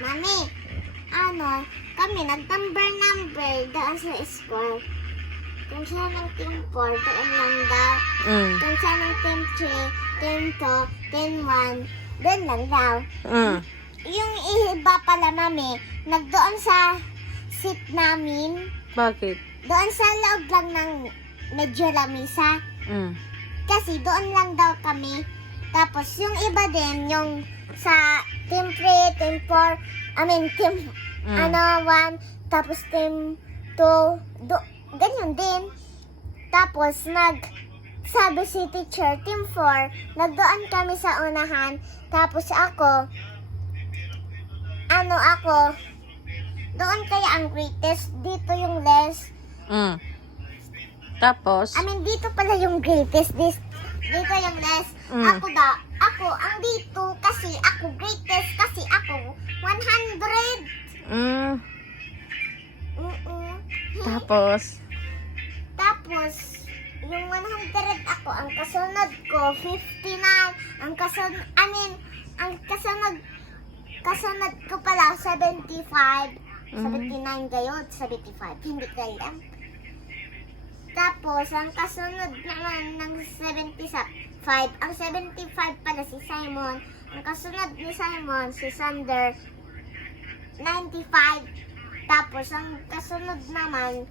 Mami, kami nag-number doon sa school. Kung siya ng team 4, doon lang daw. Kung siya ng team 3, team 2, team 1, doon lang daw. Yung iba pala, mami, nagdoon sa seat namin. Bakit? Doon sa loob lang ng medyo lamisa. Kasi doon lang daw kami. Tapos yung iba din, yung sa team 3, team 4, team 1, tapos team 2, ganyan din. Tapos sabi si teacher, team 4, nagdoon kami sa unahan. Tapos ako, doon kaya ang greatest, dito yung less. Tapos? Dito pala yung greatest, dito yung less. Ako ang dito kasi ako greatest kasi ako 100. Tapos? Tapos, yung 100 ako, ang kasunod ko, 59. Kasunod ko pala, 75. 79 gayon, 75. Hindi kaya. Tapos, ang kasunod naman ng 75. Ang 75 pala si Simon. Ang kasunod ni Simon, si Sander, 95. Tapos, ang kasunod naman,